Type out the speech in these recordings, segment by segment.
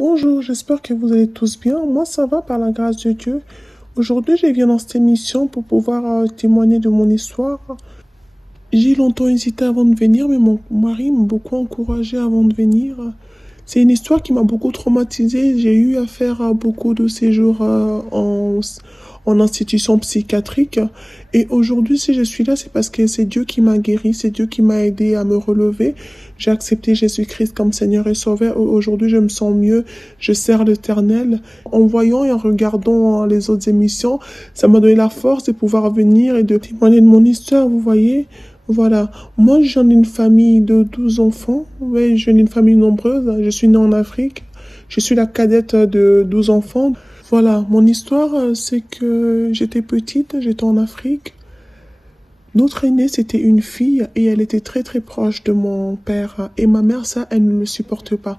Bonjour, j'espère que vous allez tous bien. Moi, ça va par la grâce de Dieu. Aujourd'hui, je viens dans cette émission pour pouvoir témoigner de mon histoire. J'ai longtemps hésité avant de venir, mais mon mari m'a beaucoup encouragé avant de venir. C'est une histoire qui m'a beaucoup traumatisée. J'ai eu à faire beaucoup de séjours en institution psychiatrique. Et aujourd'hui, si je suis là, c'est parce que c'est Dieu qui m'a guéri, c'est Dieu qui m'a aidé à me relever. J'ai accepté Jésus-Christ comme Seigneur et Sauveur. Aujourd'hui, je me sens mieux. Je sers l'Éternel. En voyant et en regardant les autres émissions, ça m'a donné la force de pouvoir venir et de témoigner de mon histoire, vous voyez. Voilà. Moi, je viens d'une famille de 12 enfants. Oui, je viens d'une famille nombreuse. Je suis née en Afrique. Je suis la cadette de 12 enfants. Voilà. Mon histoire, c'est que j'étais petite, j'étais en Afrique. Notre aînée, c'était une fille et elle était très très proche de mon père. Et ma mère, ça, elle ne le supporte pas.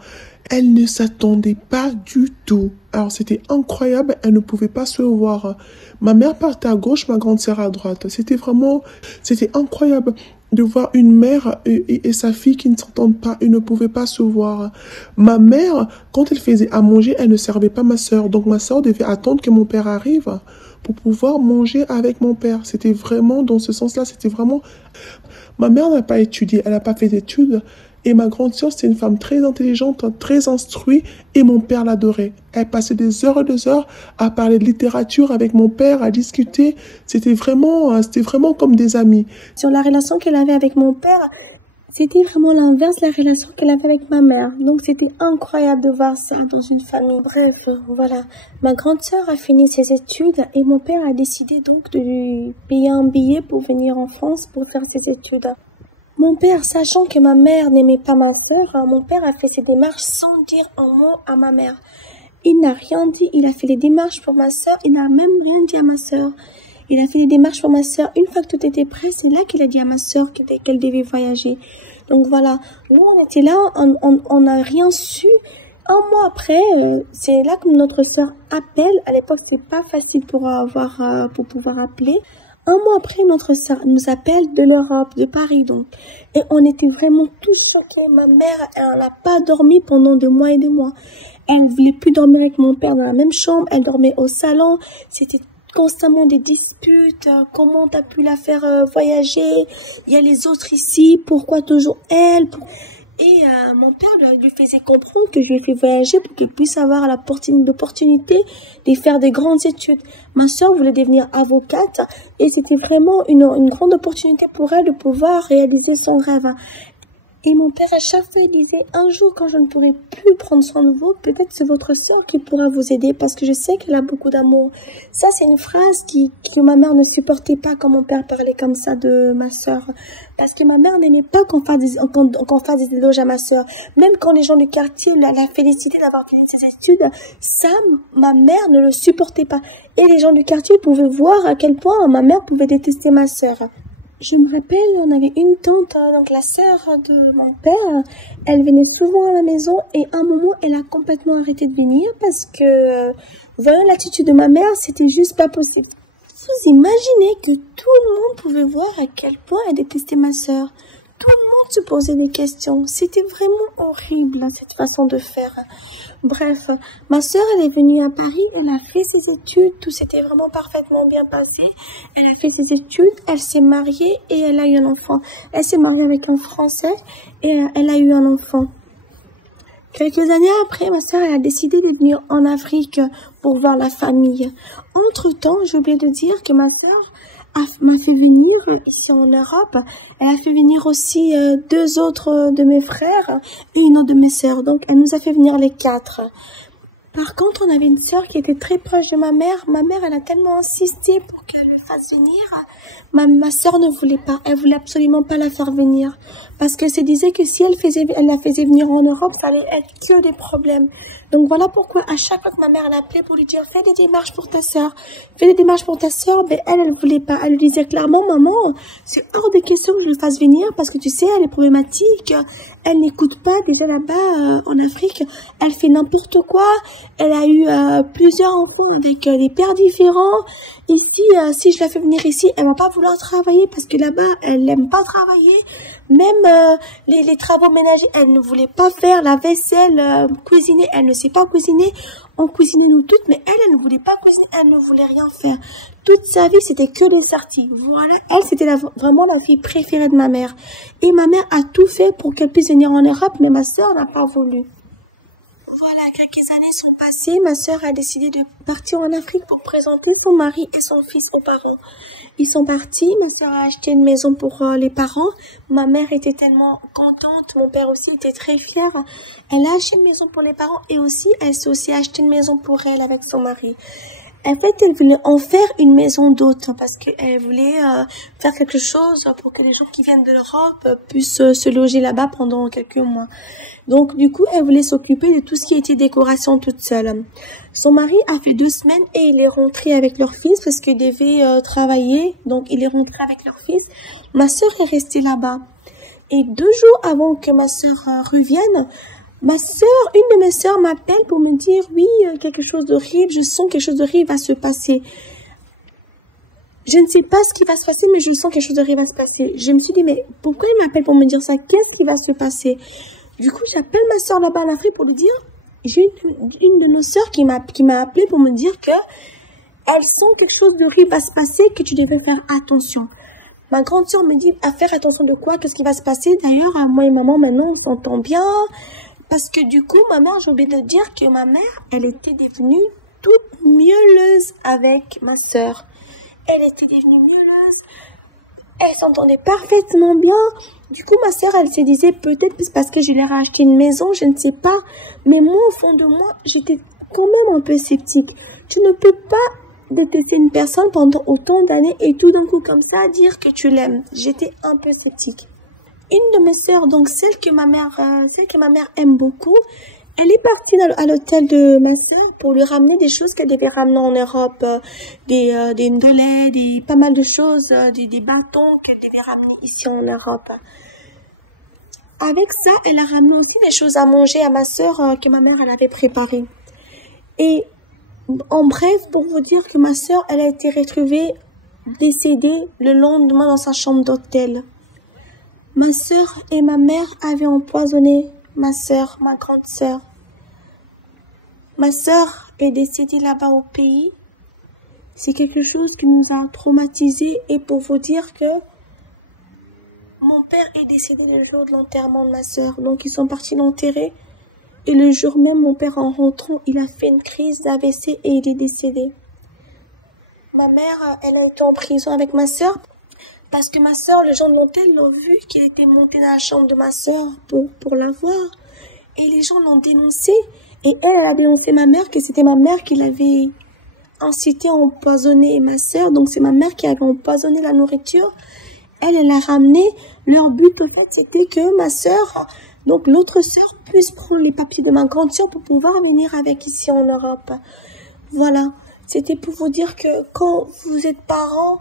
Elle ne s'attendait pas du tout. Alors c'était incroyable, elle ne pouvait pas se voir. Ma mère partait à gauche, ma grande sœur à droite. C'était incroyable de voir une mère et sa fille qui ne s'entendent pas et ne pouvaient pas se voir. Ma mère, quand elle faisait à manger, elle ne servait pas ma sœur. Donc ma sœur devait attendre que mon père arrive pour pouvoir manger avec mon père. C'était vraiment, dans ce sens-là, c'était vraiment... Ma mère n'a pas étudié, elle n'a pas fait d'études. Et ma grande sœur, c'était une femme très intelligente, très instruite, et mon père l'adorait. Elle passait des heures et des heures à parler de littérature avec mon père, à discuter. C'était vraiment comme des amis. Sur la relation qu'elle avait avec mon père, c'était vraiment l'inverse de la relation qu'elle avait avec ma mère. Donc c'était incroyable de voir ça dans une famille. Bref, voilà. Ma grande sœur a fini ses études et mon père a décidé donc de lui payer un billet pour venir en France pour faire ses études. Mon père, sachant que ma mère n'aimait pas ma sœur, mon père a fait ses démarches sans dire un mot à ma mère. Il n'a rien dit, il a fait les démarches pour ma sœur, il n'a même rien dit à ma sœur. Il a fait les démarches pour ma sœur. Une fois que tout était prêt, c'est là qu'il a dit à ma sœur qu'elle devait voyager. Donc voilà, nous on était là, on n'a rien su. Un mois après, c'est là que notre sœur appelle. À l'époque, c'est pas facile pour pouvoir appeler. Un mois après, notre sœur nous appelle de l'Europe, de Paris donc. Et on était vraiment tous choqués. Ma mère, elle n'a pas dormi pendant des mois et des mois. Elle voulait plus dormir avec mon père dans la même chambre. Elle dormait au salon. C'était constamment des disputes. Comment t'as pu la faire voyager? Il y a les autres ici. Pourquoi toujours elle? Et mon père lui faisait comprendre que je lui ai fait voyager pour qu'il puisse avoir l'opportunité de faire des grandes études. Ma sœur voulait devenir avocate et c'était vraiment une grande opportunité pour elle de pouvoir réaliser son rêve. Et mon père, à chaque fois, il disait, un jour, quand je ne pourrai plus prendre soin de vous, peut-être c'est votre sœur qui pourra vous aider parce que je sais qu'elle a beaucoup d'amour. Ça, c'est une phrase que ma mère ne supportait pas quand mon père parlait comme ça de ma sœur. Parce que ma mère n'aimait pas qu'on fasse des éloges à ma sœur. Même quand les gens du quartier la félicitaient d'avoir fini ses études, ça, ma mère ne le supportait pas. Et les gens du quartier pouvaient voir à quel point ma mère pouvait détester ma sœur. Je me rappelle, on avait une tante, donc la sœur de mon père, elle venait souvent à la maison et à un moment, elle a complètement arrêté de venir parce que, voyant l'attitude de ma mère, c'était juste pas possible. Vous imaginez que tout le monde pouvait voir à quel point elle détestait ma sœur. Tout le monde se posait des questions. C'était vraiment horrible, cette façon de faire. Bref, ma sœur, elle est venue à Paris, elle a fait ses études, tout s'était vraiment parfaitement bien passé. Elle a fait ses études, elle s'est mariée et elle a eu un enfant. Elle s'est mariée avec un Français et elle a eu un enfant. Quelques années après, ma sœur, elle a décidé de venir en Afrique pour voir la famille. Entre-temps, j'ai oublié de dire que ma sœur m'a fait venir ici en Europe. Elle a fait venir aussi 2 autres de mes frères et une autre de mes sœurs. Donc, elle nous a fait venir les 4. Par contre, on avait une sœur qui était très proche de ma mère. Ma mère, elle a tellement insisté pour qu'elle le fasse venir. Ma sœur ne voulait pas. Elle voulait absolument pas la faire venir. Parce qu'elle se disait que si elle la faisait venir en Europe, ça allait être que des problèmes. Donc voilà pourquoi à chaque fois que ma mère l'appelait pour lui dire fais des démarches pour ta sœur, ben elle voulait pas. Elle lui disait clairement maman, c'est hors de question que je le fasse venir parce que tu sais elle est problématique, elle n'écoute pas déjà là-bas en Afrique, elle fait n'importe quoi, elle a eu plusieurs enfants avec des pères différents ici, si je la fais venir ici, elle va pas vouloir travailler parce que là-bas, elle n'aime pas travailler. Même les travaux ménagers, elle ne voulait pas faire la vaisselle, cuisiner. Elle ne sait pas cuisiner. On cuisinait nous toutes, mais elle ne voulait pas cuisiner. Elle ne voulait rien faire. Toute sa vie, c'était que les sorties. Voilà, elle, c'était vraiment la fille préférée de ma mère. Et ma mère a tout fait pour qu'elle puisse venir en Europe, mais ma sœur n'a pas voulu. Voilà, quelques années sont passées. Ma sœur a décidé de partir en Afrique pour présenter son mari et son fils aux parents. Ils sont partis. Ma sœur a acheté une maison pour les parents. Ma mère était tellement contente. Mon père aussi était très fier. Elle a acheté une maison pour les parents et aussi, elle s'est aussi acheté une maison pour elle avec son mari. En fait, elle voulait en faire une maison d'hôte parce qu'elle voulait faire quelque chose pour que les gens qui viennent de l'Europe puissent se loger là-bas pendant quelques mois. Donc, du coup, elle voulait s'occuper de tout ce qui était décoration toute seule. Son mari a fait 2 semaines et il est rentré avec leur fils parce qu'il devait travailler. Donc, il est rentré avec leur fils. Ma sœur est restée là-bas. Et 2 jours avant que ma sœur revienne, ma sœur, une de mes sœurs m'appelle pour me dire, oui, quelque chose d'horrible, je sens quelque chose d'horrible va se passer. Je ne sais pas ce qui va se passer, mais je sens quelque chose d'horrible va se passer. Je me suis dit, mais pourquoi il m'appelle pour me dire ça? Qu'est-ce qui va se passer? Du coup, j'appelle ma sœur là-bas en Afrique pour lui dire, j'ai une de nos sœurs qui m'a appelé pour me dire que elle sent quelque chose d'horrible va se passer, que tu devais faire attention. Ma grande sœur me dit, à faire attention de quoi? Qu'est-ce qui va se passer? D'ailleurs, moi et maman, maintenant, on s'entend bien. Parce que du coup, ma mère, j'ai oublié de dire que ma mère, elle était devenue toute mielleuse avec ma sœur. Elle était devenue mielleuse. Elle s'entendait parfaitement bien. Du coup, ma sœur, elle se disait peut-être parce que je leur ai acheté une maison, je ne sais pas. Mais moi, au fond de moi, j'étais quand même un peu sceptique. Tu ne peux pas détester une personne pendant autant d'années et tout d'un coup comme ça dire que tu l'aimes. J'étais un peu sceptique. Une de mes sœurs, donc celle que ma mère aime beaucoup, elle est partie à l'hôtel de ma sœur pour lui ramener des choses qu'elle devait ramener en Europe, des ndolés, pas mal de choses, des bâtons qu'elle devait ramener ici en Europe. Avec ça, elle a ramené aussi des choses à manger à ma sœur que ma mère elle avait préparées. Et en bref, pour vous dire que ma sœur, elle a été retrouvée décédée le lendemain dans sa chambre d'hôtel. Ma sœur et ma mère avaient empoisonné ma sœur, ma grande sœur. Ma sœur est décédée là-bas au pays. C'est quelque chose qui nous a traumatisés et pour vous dire que mon père est décédé le jour de l'enterrement de ma sœur. Donc ils sont partis l'enterrer et le jour même, mon père en rentrant, il a fait une crise d'AVC et il est décédé. Ma mère, elle a été en prison avec ma sœur. Parce que ma sœur, les gens de l'hôtel l'ont vu qu'il était monté dans la chambre de ma sœur pour la voir. Et les gens l'ont dénoncé. Et elle a dénoncé ma mère, que c'était ma mère qui l'avait incité à empoisonner ma sœur. Donc c'est ma mère qui avait empoisonné la nourriture. Elle a ramené. Leur but, en fait, c'était que ma sœur, donc l'autre sœur, puisse prendre les papiers de ma grande sœur pour pouvoir venir avec ici en Europe. Voilà. C'était pour vous dire que quand vous êtes parents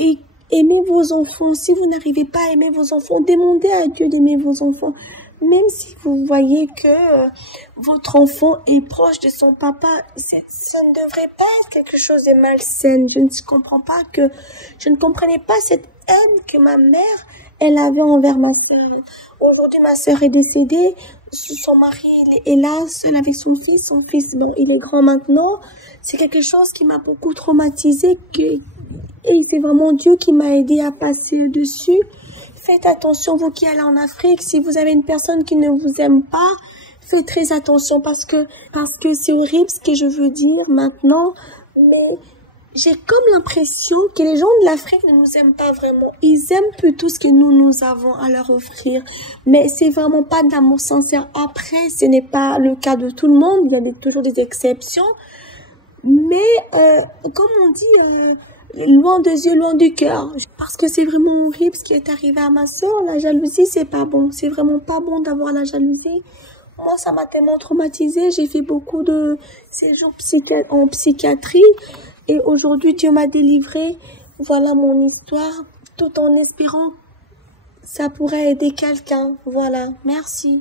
et aimez vos enfants. Si vous n'arrivez pas à aimer vos enfants, demandez à Dieu d'aimer vos enfants. Même si vous voyez que votre enfant est proche de son papa, ça ne devrait pas être quelque chose de malsain. Je ne comprenais pas cette haine que ma mère, elle avait envers ma sœur. Aujourd'hui, ma sœur est décédée. Son mari est là, seul avec son fils. Son fils, bon, il est grand maintenant. C'est quelque chose qui m'a beaucoup traumatisée. Et c'est vraiment Dieu qui m'a aidé à passer dessus. Faites attention, vous qui allez en Afrique. Si vous avez une personne qui ne vous aime pas, faites très attention parce que c'est horrible ce que je veux dire maintenant. Mais j'ai comme l'impression que les gens de l'Afrique ne nous aiment pas vraiment. Ils aiment plutôt ce que nous avons à leur offrir. Mais c'est vraiment pas de l'amour sincère. Après, ce n'est pas le cas de tout le monde. Il y a toujours des exceptions. Mais, comme on dit, loin des yeux, loin du cœur. Parce que c'est vraiment horrible ce qui est arrivé à ma sœur. La jalousie, c'est pas bon. C'est vraiment pas bon d'avoir la jalousie. Moi, ça m'a tellement traumatisée. J'ai fait beaucoup de séjours en psychiatrie. Et aujourd'hui, Dieu m'a délivrée. Voilà mon histoire. Tout en espérant que ça pourrait aider quelqu'un. Voilà. Merci.